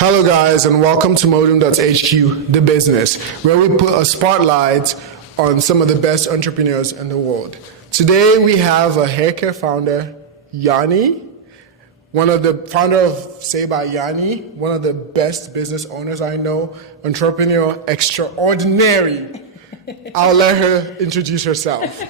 Hello guys, and welcome to Modem.hq, the business, where we put a spotlight on some of the best entrepreneurs in the world. Today we have a hair care founder, Yani, one of the founder of Say by Yani, one of the best business owners I know, entrepreneurial extraordinary. I'll let her introduce herself.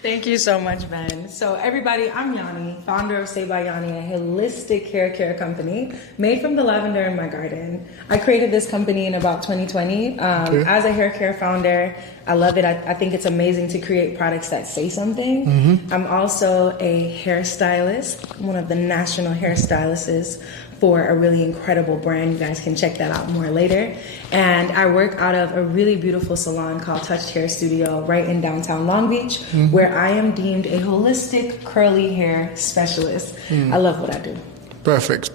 Thank you so much, Ben. So everybody, I'm Yani, founder of Say by Yani, a holistic hair care company made from the lavender in my garden. I created this company in about 2020. As a hair care founder, I love it. I think it's amazing to create products that say something. Mm-hmm. I'm also a hairstylist, one of the national hairstylists for a really incredible brand. You guys can check that out more later. And I work out of a really beautiful salon called Touched Hair Studio right in downtown Long Beach, where I am deemed a holistic curly hair specialist. I love what I do. Perfect.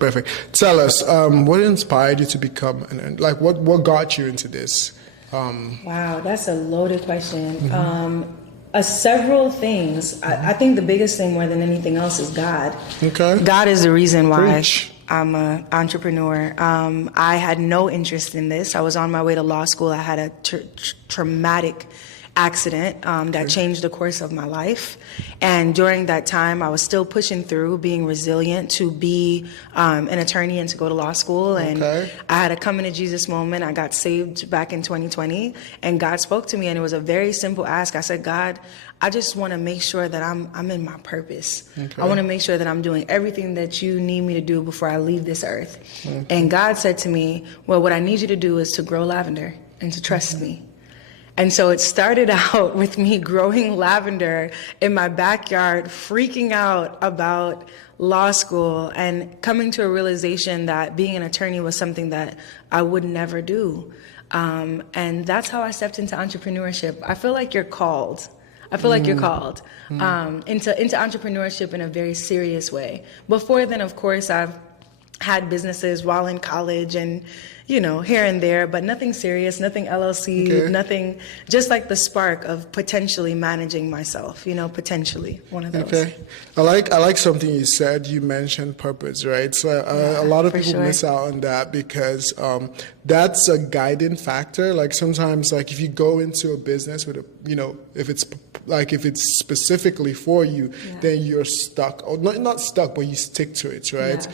Tell us, what inspired you to become, what got you into this? Wow, that's a loaded question. Several things. I think the biggest thing more than anything else is God. Okay. God is the reason why I'm an entrepreneur. I had no interest in this. I was on my way to law school. I had a traumatic accident that changed the course of my life. And during that time, I was still pushing through, being resilient to be an attorney and to go to law school. And I had a coming to Jesus moment. I got saved back in 2020, and God spoke to me, and it was a very simple ask. I said, God, I just want to make sure that I'm in my purpose. I want to make sure that I'm doing everything that you need me to do before I leave this earth. And God said to me, well, what I need you to do is to grow lavender and to trust me. And so it started out with me growing lavender in my backyard, freaking out about law school and coming to a realization that being an attorney was something that I would never do. And that's how I stepped into entrepreneurship. I feel like you're called. Into entrepreneurship in a very serious way. Before then, of course, I've had businesses while in college and, here and there, but nothing serious, nothing LLC, nothing, just like the spark of potentially managing myself, potentially one of those. Okay. I like something you said. You mentioned purpose, right? So a lot of people miss out on that because that's a guiding factor. Like sometimes, like if you go into a business with if it's specifically for you, then you're stuck, or not stuck, but you stick to it, right?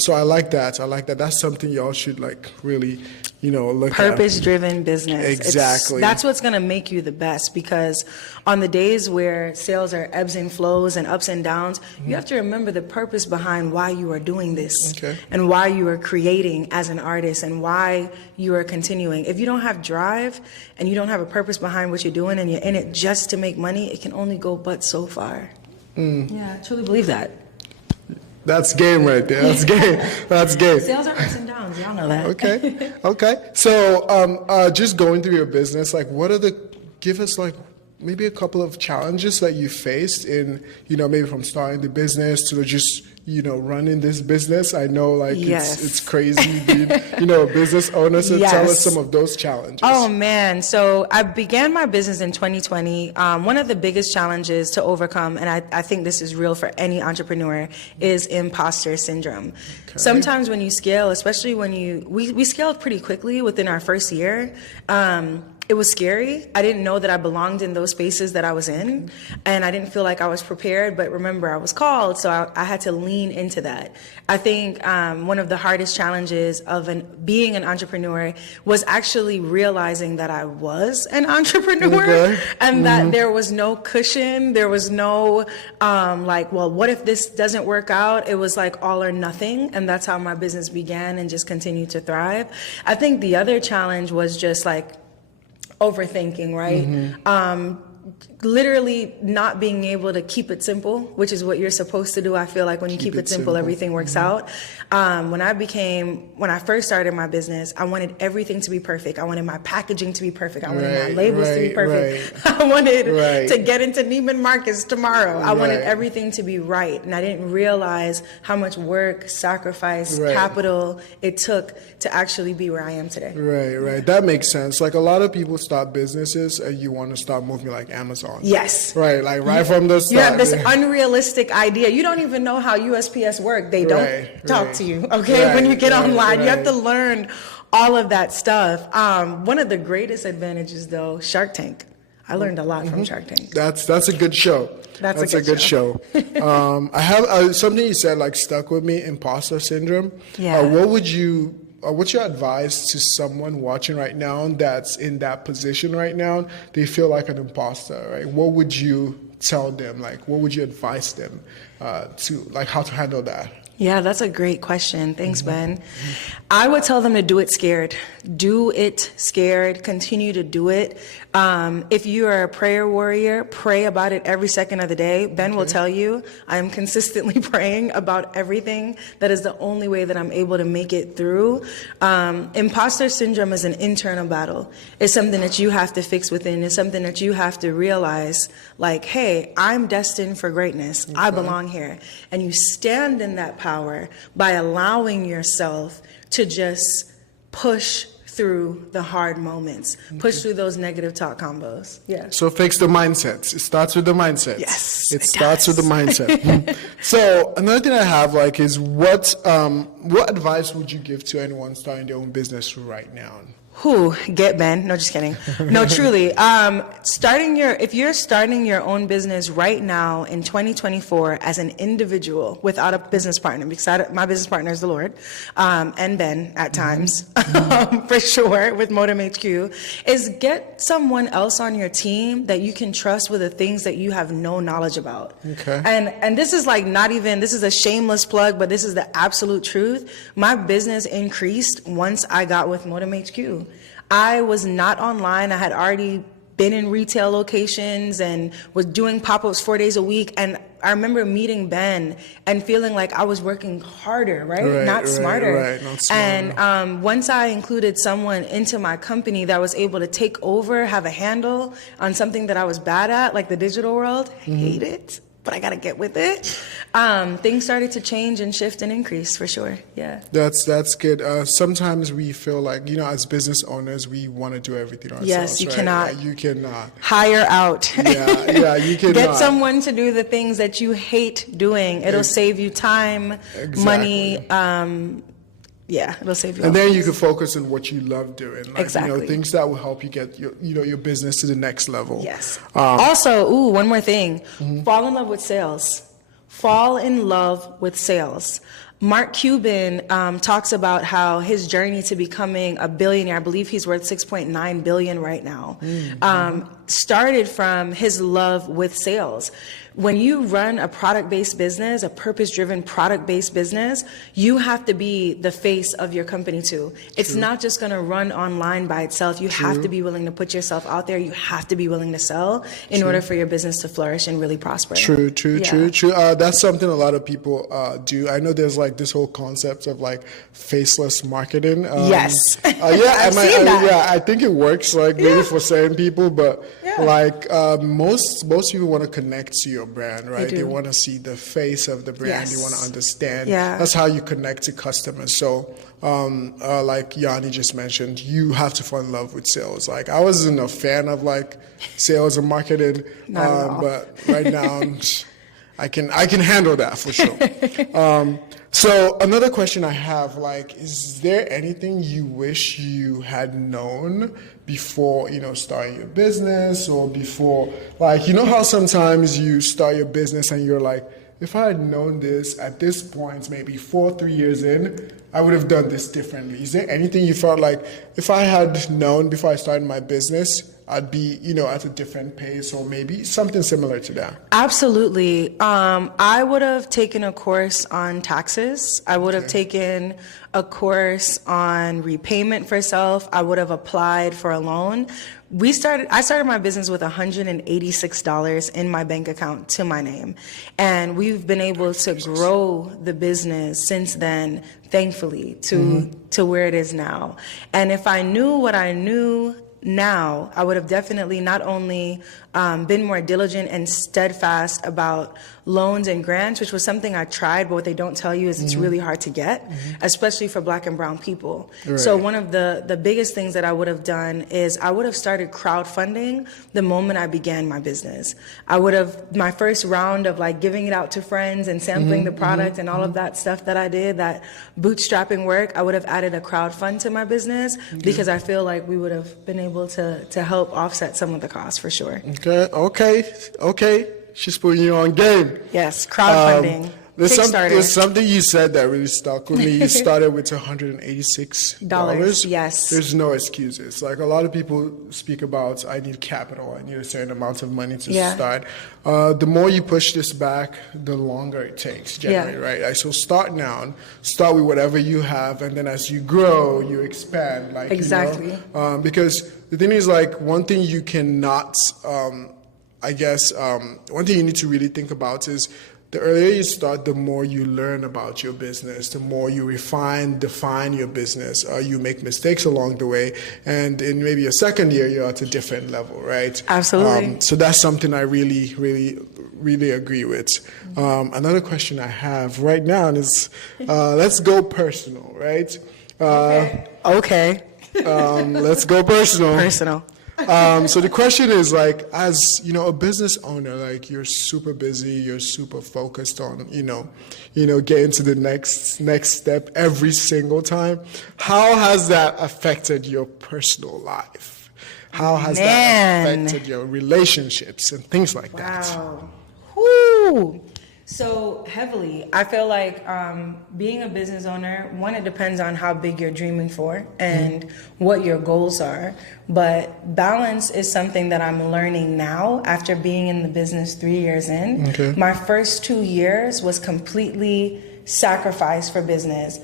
So I like that. That's something y'all should really, look at. Purpose-driven business. Exactly. That's what's going to make you the best, because on the days where sales are ebbs and flows and ups and downs, you have to remember the purpose behind why you are doing this and why you are creating as an artist and why you are continuing. If you don't have drive and you don't have a purpose behind what you're doing and you're in it just to make money, it can only go but so far. Yeah, I truly believe that. That's game right there. That's game. Sales are ups and downs. Y'all know that. Okay. So, just going through your business, give us maybe a couple of challenges that you faced in, maybe from starting the business to just, running this business. I know it's crazy being, a business owner. So tell us some of those challenges. Oh man. So I began my business in 2020. One of the biggest challenges to overcome, and I think this is real for any entrepreneur, is imposter syndrome. Sometimes when you scale, especially when we scaled pretty quickly within our first year. It was scary. I didn't know that I belonged in those spaces that I was in, and I didn't feel like I was prepared, but remember, I was called, so I had to lean into that. I think one of the hardest challenges of being an entrepreneur was actually realizing that I was an entrepreneur and that there was no cushion. There was no what if this doesn't work out? It was like all or nothing, and that's how my business began and just continued to thrive. I think the other challenge was just overthinking, right? Literally not being able to keep it simple, which is what you're supposed to do. I feel like when you keep it simple, everything works out. When I first started my business, I wanted everything to be perfect. I wanted my packaging to be perfect. I wanted my labels to be perfect. I wanted to get into Neiman Marcus tomorrow. I wanted everything to be right. And I didn't realize how much work, sacrifice, capital it took to actually be where I am today. Right. That makes sense. Like a lot of people start businesses and you want to start moving Amazon. Yes. Right, like right from the start. You have this unrealistic idea. You don't even know how USPS work. They don't talk to you, okay? When you get online, you have to learn all of that stuff. One of the greatest advantages, though, Shark Tank. I learned a lot from Shark Tank. That's a good show. That's a good show. I have something you said like stuck with me: imposter syndrome. Yeah. What's your advice to someone watching right now that's in that position right now? They feel like an imposter, right? What would you tell them? Like, what would you advise them to, like, how to handle that? Yeah, that's a great question. Thanks, Ben. I would tell them to do it scared. Do it scared. Continue to do it. If you are a prayer warrior, pray about it every second of the day. Ben will tell you I am consistently praying about everything. That is the only way that I'm able to make it through. Imposter syndrome is an internal battle. It's something that you have to fix within. It's something that you have to realize, like, hey, I'm destined for greatness. I belong here. And you stand in that power by allowing yourself to just push through the hard moments, push through those negative talk combos. Yeah. So fix the mindset. It starts with the mindset. Yes. It starts with the mindset. So another thing I have like is what advice would you give to anyone starting their own business right now? Get Ben. No, just kidding. No, truly. If you're starting your own business right now in 2024 as an individual without a business partner, because my business partner is the Lord, and Ben at times, for sure, with Modem HQ, is get someone else on your team that you can trust with the things that you have no knowledge about. Okay. And this is like this is a shameless plug, but this is the absolute truth. My business increased once I got with Modem HQ. I was not online. I had already been in retail locations and was doing pop-ups 4 days a week. And I remember meeting Ben and feeling like I was working harder, not smarter. Not smarter. And once I included someone into my company that was able to take over, have a handle on something that I was bad at, like the digital world, I hate it, but I got to get with it. Things started to change and shift and increase for sure. Yeah. That's good. Sometimes we feel like, as business owners, we want to do everything ourselves. Yes, you cannot. You cannot. Hire out. Yeah, you cannot. Get someone to do the things that you hate doing. It'll save you time, money. Yeah, it'll save you. And then you can focus on what you love doing. Like, exactly. Things that will help you get your business to the next level. Yes. Also, one more thing. Fall in love with sales. Fall in love with sales. Mark Cuban talks about how his journey to becoming a billionaire, I believe he's worth $6.9 billion right now, started from his love with sales. When you run a product-based business, a purpose-driven product-based business, you have to be the face of your company too. It's not just going to run online by itself. You have to be willing to put yourself out there. You have to be willing to sell in order for your business to flourish and really prosper. True. That's something a lot of people do. I know there's like this whole concept of like faceless marketing. Yes. I've seen that. Yeah, I think it works like maybe for certain people, but like most people want to connect to your brand, right? They want to see the face of the brand. They want to understand. Yeah. That's how you connect to customers. So like Yani just mentioned, you have to fall in love with sales. Like I wasn't a fan of like sales and marketing, but right now I can handle that for sure. So another question I have, like, is there anything you wish you had known before, starting your business, or before, like, how sometimes you start your business and you're like, if I had known this at this point, maybe 3 years in, I would have done this differently. Is there anything you felt like, if I had known before I started my business, I'd be, at a different pace, or maybe something similar to that? Absolutely. I would have taken a course on taxes. I would have taken a course on repayment for self. I would have applied for a loan. I started my business with $186 in my bank account to my name. And we've been able to grow the business since then, thankfully, to where it is now. And if I knew what I knew now, I would have definitely not only been more diligent and steadfast about loans and grants, which was something I tried, but what they don't tell you is it's really hard to get, especially for Black and brown people. Right. So one of the biggest things that I would have done is I would have started crowdfunding the moment I began my business. I would have, my first round of like giving it out to friends and sampling the product and all of that stuff that I did, that bootstrapping work, I would have added a crowdfund to my business because I feel like we would have been able to help offset some of the costs for sure. Okay. She's putting you on game. Yes, crowdfunding. There's something you said that really stuck with me. You started with $186. Yes. There's no excuses. Like a lot of people speak about, I need capital, I need a certain amount of money to start. The more you push this back, the longer it takes generally, right? Like, so start now, start with whatever you have, and then as you grow, you expand. Like, exactly. You know? Because the thing is, like, one thing you cannot, one thing you need to really think about is the earlier you start, the more you learn about your business, the more you define your business. You make mistakes along the way, and in maybe a second year, you're at a different level, right? Absolutely. So that's something I really, really, really agree with. Another question I have right now is, let's go personal, right? Okay. Let's go personal. Personal. So the question is, like, as you know, a business owner, like, you're super busy, you're super focused on, getting to the next step every single time. How has that affected your personal life? How has that affected your relationships and things like that? Wow. Whoo. So heavily, I feel like being a business owner, one, it depends on how big you're dreaming for and what your goals are. But balance is something that I'm learning now after being in the business 3 years in. Okay. My first 2 years was completely sacrificed for business.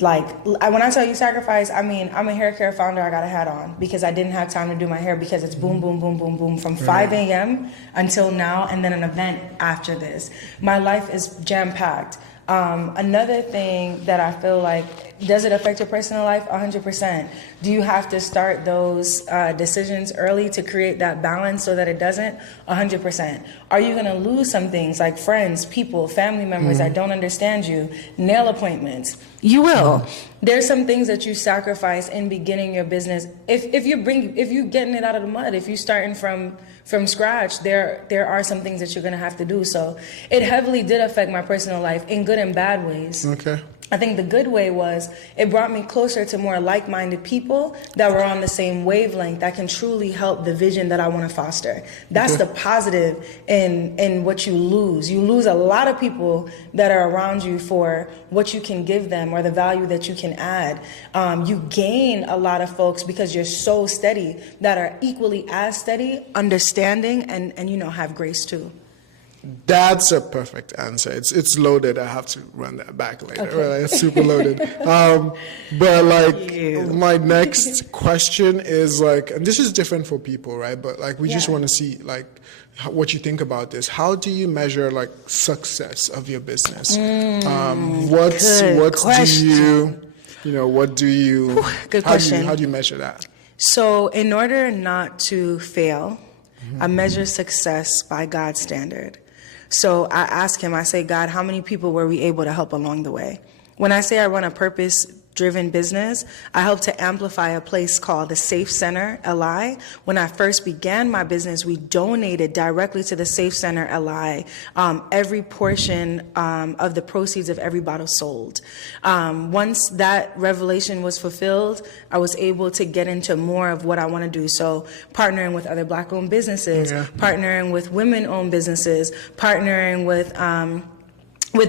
Like, when I tell you sacrifice, I mean, I'm a hair care founder, I got a hat on because I didn't have time to do my hair because it's boom, boom, boom, boom, boom from 5 a.m. until now, and then an event after this. My life is jam-packed. Another thing that I feel like, does it affect your personal life? 100%. Do you have to start those decisions early to create that balance so that it doesn't? 100%. Are you going to lose some things like friends, people, family members that don't understand you, nail appointments? You will. There's some things that you sacrifice in beginning your business. If you're getting it out of the mud, if you're starting from scratch, there are some things that you're going to have to do. So it heavily did affect my personal life in good and bad ways. Okay. I think the good way was it brought me closer to more like-minded people that were on the same wavelength that can truly help the vision that I want to foster. That's the positive in what you lose. You lose a lot of people that are around you for what you can give them or the value that you can add. You gain a lot of folks because you're so steady that are equally as steady, understanding, and have grace too. That's a perfect answer. It's loaded. I have to run that back later. Okay. Right? It's super loaded. But like my next question is like, and this is different for people, right? But like we just want to see like what you think about this. How do you measure like success of your business? What do you? Good question. How do you measure that? So in order not to fail, I measure success by God's standard. So I ask him, I say, God, how many people were we able to help along the way? When I say I run a purpose-driven business, I help to amplify a place called the Safe Center, LI. When I first began my business, we donated directly to the Safe Center, LI, every portion of the proceeds of every bottle sold. Once that revelation was fulfilled, I was able to get into more of what I want to do. So partnering with other Black-owned businesses, partnering with women-owned businesses, partnering with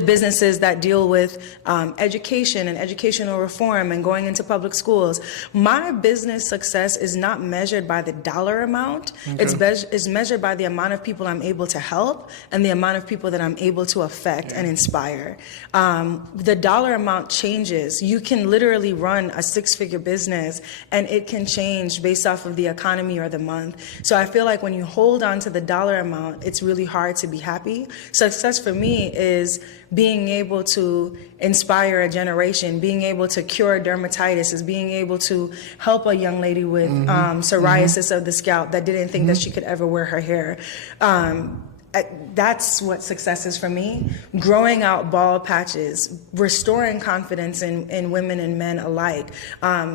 businesses that deal with education and educational reform and going into public schools. My business success is not measured by the dollar amount. It's measured by the amount of people I'm able to help and the amount of people that I'm able to affect and inspire. The dollar amount changes. You can literally run a 6-figure business and it can change based off of the economy or the month. So I feel like when you hold on to the dollar amount, it's really hard to be happy. Success for me is being able to inspire a generation, being able to cure dermatitis, is being able to help a young lady with psoriasis of the scalp that didn't think that she could ever wear her hair. That's what success is for me. Growing out bald patches, restoring confidence in women and men alike,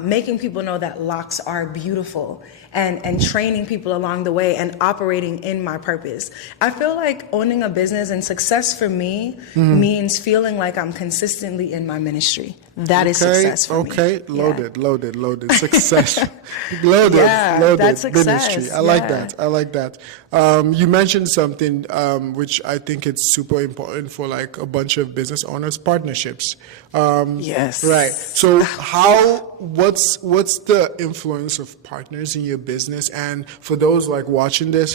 making people know that locks are beautiful, and training people along the way and operating in my purpose. I feel like owning a business and success for me means feeling like I'm consistently in my ministry. That is success for me. Okay, loaded. Success. loaded that's success. Ministry. I like that. You mentioned something which I think it's super important for like a bunch of business owners, partnerships. Yes. Right. So what's the influence of partners in your business? And for those like watching this,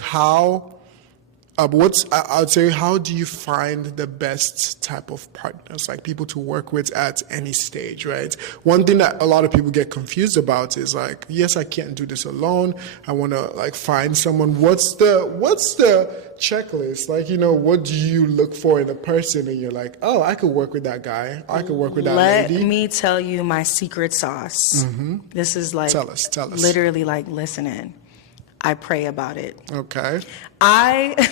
I'd say, how do you find the best type of partners, like people to work with at any stage, right? One thing that a lot of people get confused about is like, yes, I can't do this alone. I want to like find someone. What's the checklist? Like, what do you look for in a person? And you're like, oh, I could work with that guy. I could work with that lady. Let me tell you my secret sauce. This is like, tell us. Literally like, listen in. I pray about it. Okay.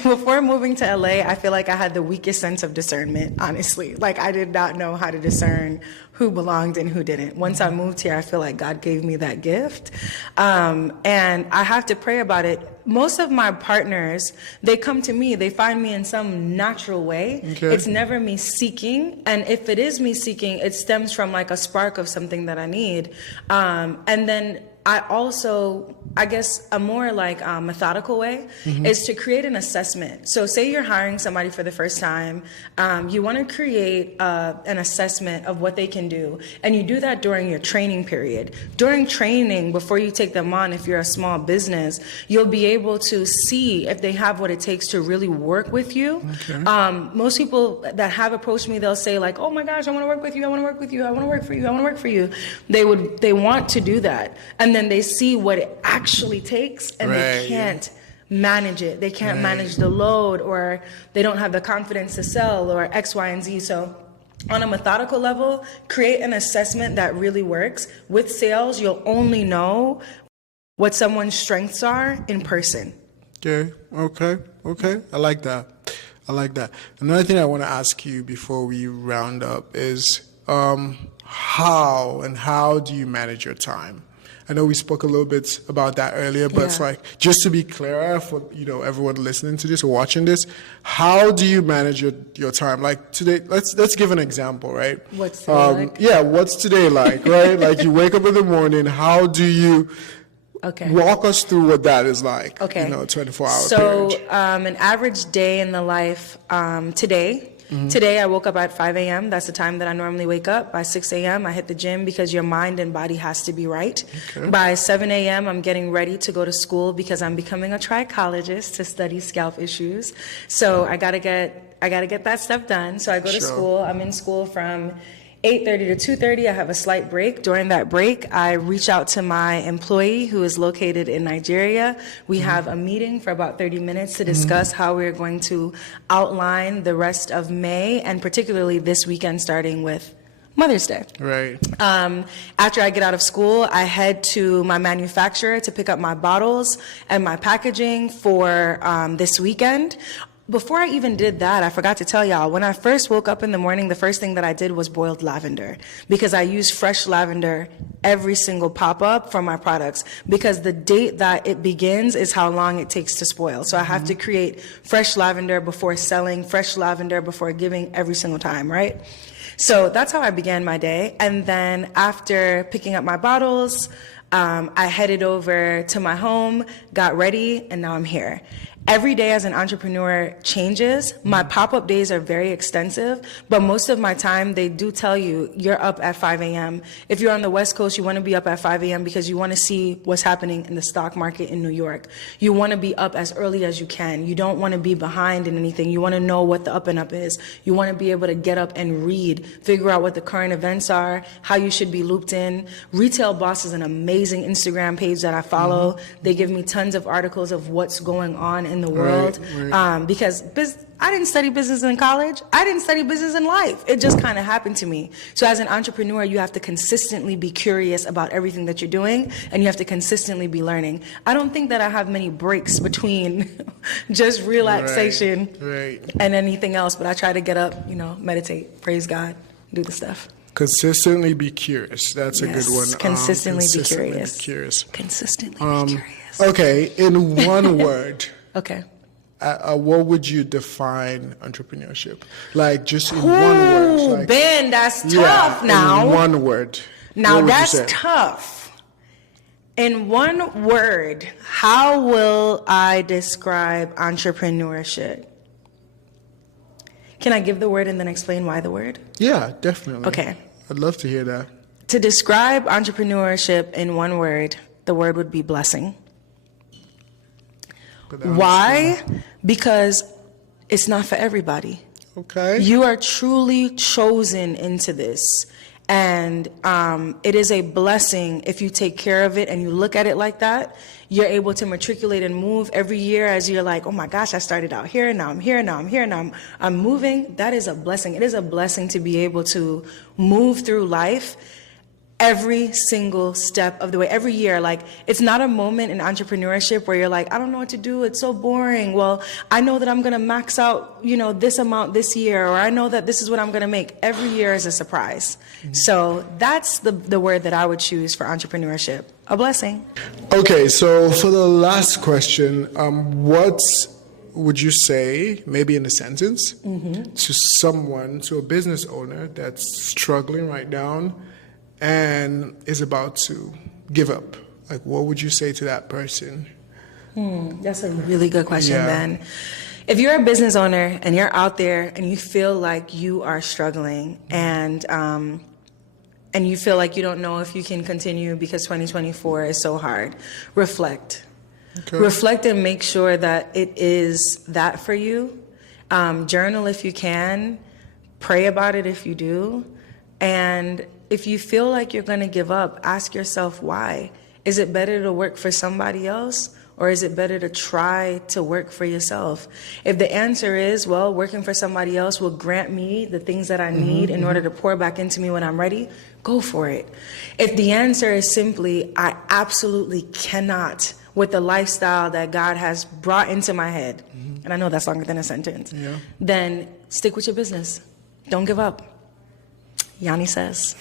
Before moving to LA, I feel like I had the weakest sense of discernment, honestly. Like, I did not know how to discern who belonged and who didn't. Once I moved here, I feel like God gave me that gift. And I have to pray about it. Most of my partners, they come to me, they find me in some natural way. Okay. It's never me seeking. And if it is me seeking, it stems from like a spark of something that I need. And then I also, I guess, a more like methodical way is to create an assessment. So say you're hiring somebody for the first time, you want to create an assessment of what they can do. And you do that during your training period. During training, before you take them on, if you're a small business, you'll be able to see if they have what it takes to really work with you. Okay. Most people that have approached me, they'll say like, oh my gosh, I want to work with you. I want to work with you. I want to work for you. I want to work for you. They want to do that. And then they see what it actually takes, and they can't manage it. They can't manage the load, or they don't have the confidence to sell, or X, Y, and Z. So on a methodical level, create an assessment that really works. With sales, you'll only know what someone's strengths are in person. Okay. I like that. Another thing I want to ask you before we round up is how do you manage your time? I know we spoke a little bit about that earlier, but it's like, just to be clear for everyone listening to this or watching this, how do you manage your time? Like today, let's give an example, right? What's today like? Yeah, what's today like, right? Like you wake up in the morning, how do you walk us through what that is like? 24 hours. So an average day in the life today. Today, I woke up at 5 a.m. That's the time that I normally wake up. By 6 a.m., I hit the gym because your mind and body has to be right. Okay. By 7 a.m., I'm getting ready to go to school because I'm becoming a trichologist to study scalp issues. So I gotta get that stuff done. So I go to school. I'm in school from 8:30 to 2:30. I have a slight break. During that break, I reach out to my employee who is located in Nigeria. We have a meeting for about 30 minutes to discuss how we're going to outline the rest of May, and particularly this weekend starting with Mother's Day. Right. After I get out of school, I head to my manufacturer to pick up my bottles and my packaging for this weekend. Before I even did that, I forgot to tell y'all, when I first woke up in the morning, the first thing that I did was boiled lavender, because I use fresh lavender every single pop-up for my products, because the date that it begins is how long it takes to spoil. So I have to create fresh lavender before selling, fresh lavender before giving every single time, right? So that's how I began my day. And then after picking up my bottles, I headed over to my home, got ready, and now I'm here. Every day as an entrepreneur changes. My pop-up days are very extensive, but most of my time, they do tell you, you're up at 5 a.m. If you're on the West Coast, you want to be up at 5 a.m. because you want to see what's happening in the stock market in New York. You want to be up as early as you can. You don't want to be behind in anything. You want to know what the up and up is. You want to be able to get up and read, figure out what the current events are, how you should be looped in. Retail Boss is an amazing amazing Instagram page that I follow. They give me tons of articles of what's going on in the world. Because I didn't study business in college. I didn't study business in life. It just kind of happened to me. So as an entrepreneur, you have to consistently be curious about everything that you're doing, and you have to consistently be learning. I don't think that I have many breaks between just relaxation and anything else, but I try to get up, meditate, praise God, do the stuff. Consistently be curious. That's a good one. Consistently be curious. Consistently be curious. Okay, in one word. Okay. What would you define entrepreneurship? Like just in one word. Like, Ben, that's tough now. In one word. Now that's tough. In one word, how will I describe entrepreneurship? Can I give the word and then explain why the word? Yeah, definitely. Okay. I'd love to hear that. To describe entrepreneurship in one word, the word would be blessing. Why? Because it's not for everybody. Okay. You are truly chosen into this. And it is a blessing if you take care of it and you look at it like that. You're able to matriculate and move every year as you're like, oh my gosh, I started out here, now I'm here, now I'm here, now I'm moving. That is a blessing. It is a blessing to be able to move through life every single step of the way, every year. Like, it's not a moment in entrepreneurship where you're like, I don't know what to do, it's so boring. Well, I know that I'm gonna max out, this amount this year, or I know that this is what I'm gonna make. Every year is a surprise. So that's the word that I would choose for entrepreneurship, a blessing. Okay, so for the last question, what would you say, maybe in a sentence, to a business owner that's struggling right now and is about to give up? Like, what would you say to that person? That's a really good question, Ben. If you're a business owner and you're out there and you feel like you are struggling and you feel like you don't know if you can continue because 2024 is so hard, reflect. Okay. Reflect and make sure that it is that for you. Journal if you can. Pray about it if you do. And if you feel like you're going to give up, ask yourself why. Is it better to work for somebody else, or is it better to try to work for yourself? If the answer is, well, working for somebody else will grant me the things that I need in order to pour back into me when I'm ready, go for it. If the answer is simply, I absolutely cannot with the lifestyle that God has brought into my head, and I know that's longer than a sentence, then stick with your business. Don't give up. Yani says.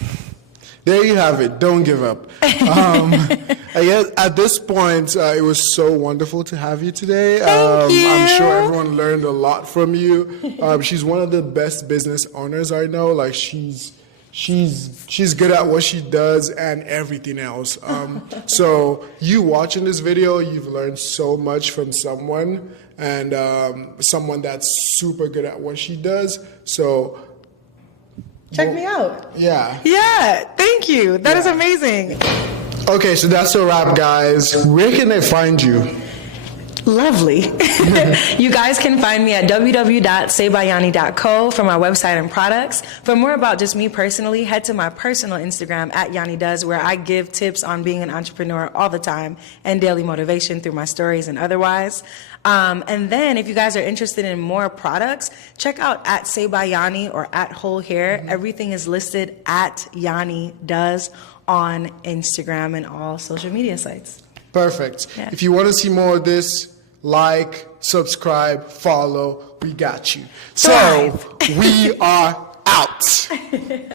There you have it. Don't give up. I guess at this point, it was so wonderful to have you today. Thank you. I'm sure everyone learned a lot from you. She's one of the best business owners I know. Like, she's good at what she does and everything else. So you watching this video, you've learned so much from someone, and someone that's super good at what she does. So check me out. Yeah. Thank you. That is amazing. Okay, so that's a wrap, guys. Where can they find you? Lovely. You guys can find me at www.saybyani.co for my website and products. For more about just me personally, head to my personal Instagram at Yani Does, where I give tips on being an entrepreneur all the time and daily motivation through my stories and otherwise. And then if you guys are interested in more products, check out at Say by Yani or at Whole Hair. Everything is listed at Yani Does on Instagram and all social media sites. Perfect. Yeah. If you want to see more of this, like, subscribe, follow. We got you. So we are out.